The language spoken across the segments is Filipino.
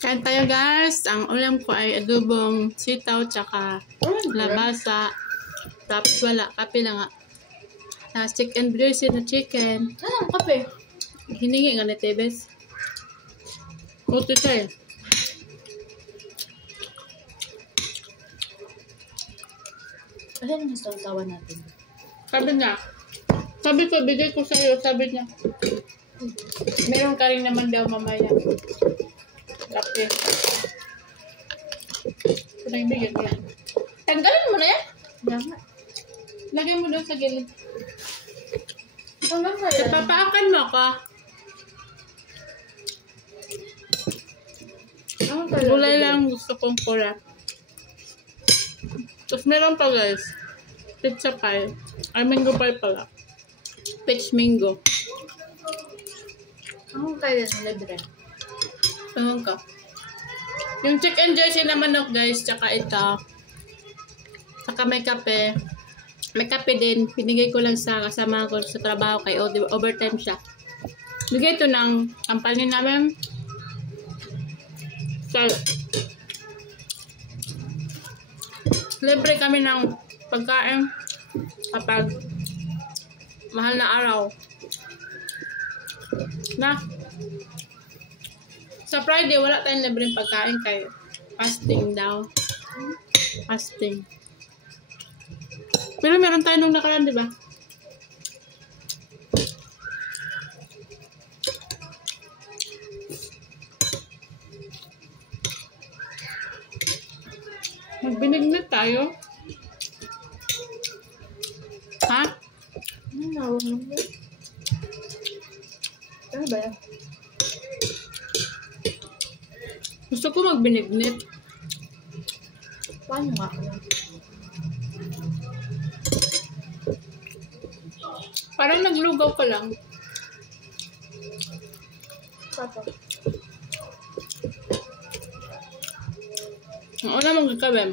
Kain tayo guys. Ang ulam ko ay adobong sitaw tsaka labasa. Tapos wala. Kape lang nga. Tapos chicken breast na chicken. Kape? Hiningi nga ni Tebes. Uto siya eh. Ano yung nasasawa natin? Sabi niya. Sabi ko, bigay ko sa'yo. Sabi niya. Meron ka rin naman daw mamaya. Kape. Pinag-bigyan ko yan. Tanggalin mo na yan? Dama. Lagay mo doon sa gilid. Hanggang na yan. Papaakan mo ka. Gulay lang gusto kong pula. Tapos meron pa guys. Pizza pie. Ay, mango pie pala. Peach mango. Ang kaya ng libre? Ewan ka. Yung chicken jersey na manok guys. Tsaka ito. Tsaka may kape. May kape din. Pinigay ko lang sa kasama ko sa trabaho kay overtime siya. Bigay ito ng kampanya namin. So, libre kami ng pagkain kapag mahal na araw. Na, sa Friday, wala tayong libreng pagkain kay fasting daw. Fasting. Pero meron tayo nung nakaraan, di ba? Magbinignit tayo. Ha? Ano ba yan? Gusto ko magbinignit. Paano nga? Parang naglugaw ka lang. Pato. Ang una mong gagawin.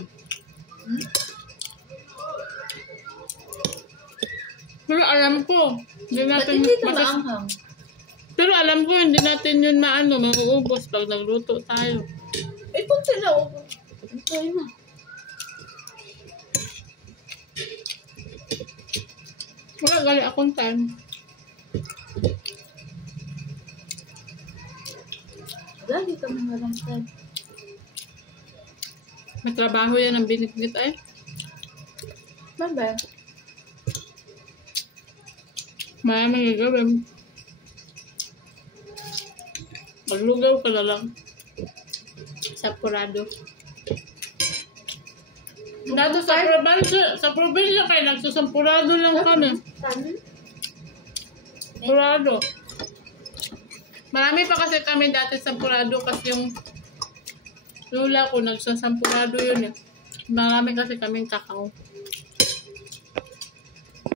Pero alam ko, hindi Ba't natin hindi ito maanghang? Pero alam ko, hindi natin yun mauubos pag nagluto tayo. Eh, kung sila ubo. Ito yun na. Wala gali akong time. Lagi kami walang time. May trabaho yan ang binignit ay. Ba? Maraming gagawin. Maglugaw ka na lang. Sampurado. Dito sa probinsya kayo, nagsasampurado lang kami. Sampurado. Marami pa kasi kami dati sampurado kasi yung lula ko nagsasampurado yun eh. Marami kasi kaming kakao.